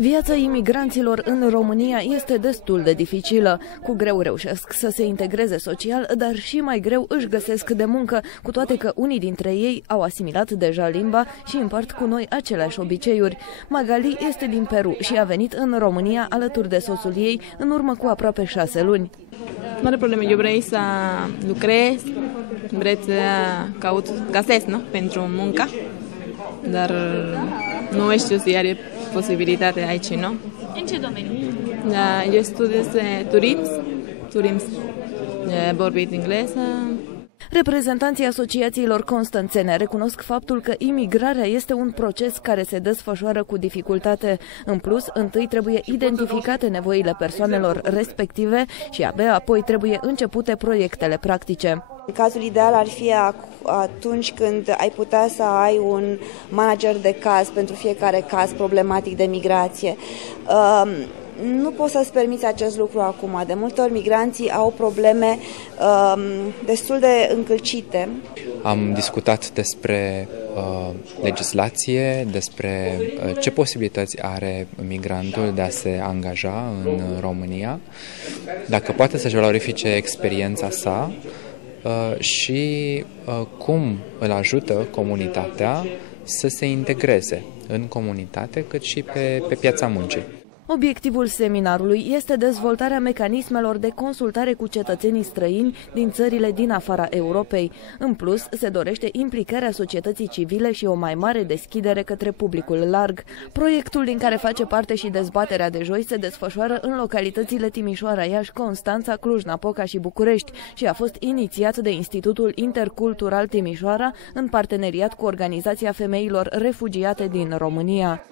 Viața imigranților în România este destul de dificilă. Cu greu reușesc să se integreze social, dar și mai greu își găsesc de muncă, cu toate că unii dintre ei au asimilat deja limba și împart cu noi aceleași obiceiuri. Magali este din Peru și a venit în România alături de soțul ei în urmă cu aproape 6 luni. Nu are probleme, eu vreau să lucrez, vreau să găsesc, nu? Pentru muncă, dar nu știu să are posibilitate aici, nu? În ce domeniu? Eu studiez turism, vorbit engleză. Reprezentanții asociațiilor constanțene recunosc faptul că imigrarea este un proces care se desfășoară cu dificultate. În plus, întâi trebuie identificate nevoile persoanelor respective și abia apoi trebuie începute proiectele practice. Cazul ideal ar fi atunci când ai putea să ai un manager de caz pentru fiecare caz problematic de migrație. Nu poți să-ți permiți acest lucru acum. De multe ori migranții au probleme destul de încălcite. Am discutat despre legislație, despre ce posibilități are migrantul de a se angaja în România, dacă poate să-și valorifice experiența sa și cum îl ajută comunitatea să se integreze în comunitate, cât și pe piața muncii. Obiectivul seminarului este dezvoltarea mecanismelor de consultare cu cetățenii străini din țările din afara Europei. În plus, se dorește implicarea societății civile și o mai mare deschidere către publicul larg. Proiectul, din care face parte și dezbaterea de joi, se desfășoară în localitățile Timișoara, Iași, Constanța, Cluj-Napoca și București și a fost inițiat de Institutul Intercultural Timișoara în parteneriat cu Organizația Femeilor Refugiate din România.